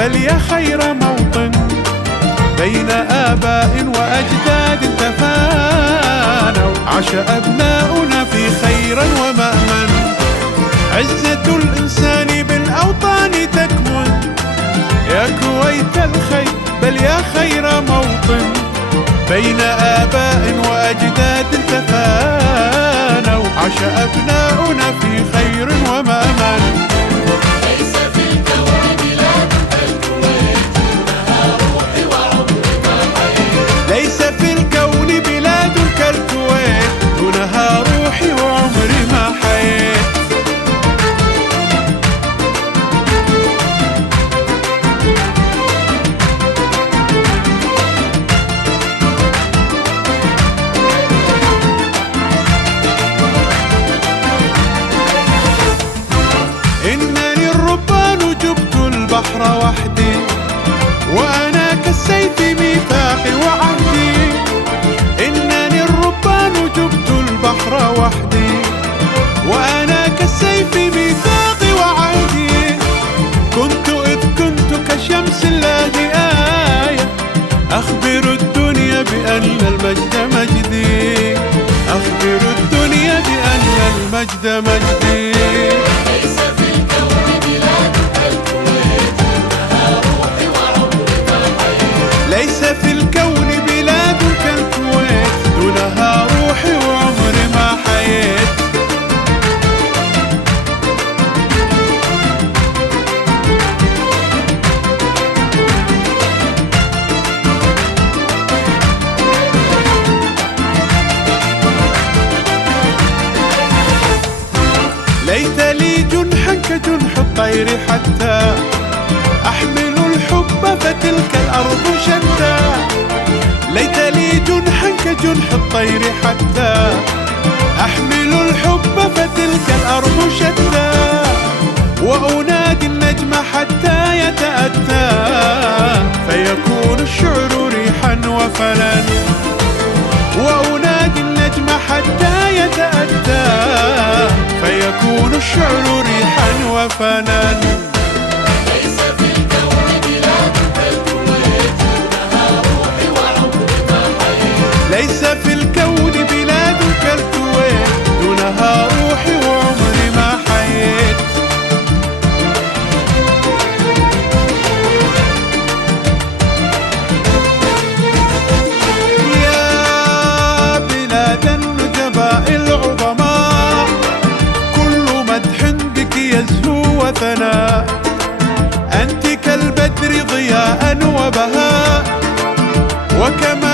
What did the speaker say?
بل يا خير موطن بين آباء وأجداد تفانوا، عاش أبناؤنا في خير ومأمن. عزة الإنسان بالأوطان تكمن، يا كويت الخير بل يا خير موطن بين آباء وأجداد تفانوا، عاش أبناؤنا في خير ومأمن. ليس في الكون بلاد كالكويت دونها روحي وعمري ما حييت. ليس في الكون بلاد كالكويت دونها روحي وعمري ما حييت. إنني الربان جبت البحر وحدي، وأنا كالسيف ميثاقي وعهدي. إنني الربان جبت البحر وحدي، وأنا كالسيف ميثاقي وعهدي. كنت إذ كنت كشمس الله آية، أخبر الدنيا بأن المجد مجدي، أخبر الدنيا بأن المجد مجدي. ليس في الكون بلاد كالكويت دونها روحي وعمري ما حييت. ليس في الكون بلاد كالكويت دونها روحي وعمري ما حييت. ليت لي جنحا كجنح الطير حتى أحمل الحب فتلك الأرض شتى. ليت لي جنحا كجنح الطير حتى أحمل الحب فتلك الأرض شتى. وأنادي النجم حتى يتأتى، فيكون الشعر ريحا وفنا. وأنادي النجم حتى يتأتى، فيكون الشعر ريحا وفنا. ليس في الكون بلاد كالكويت دونها روحي وعمري ما حييت. ليس في الكون بلاد كالكويت دونها روحي وعمري ما حييت. يا بلاد النجباء العظماء، كل مدح بك يزهو وثناء. أنت كالبدر ضياء وبهاء، وكما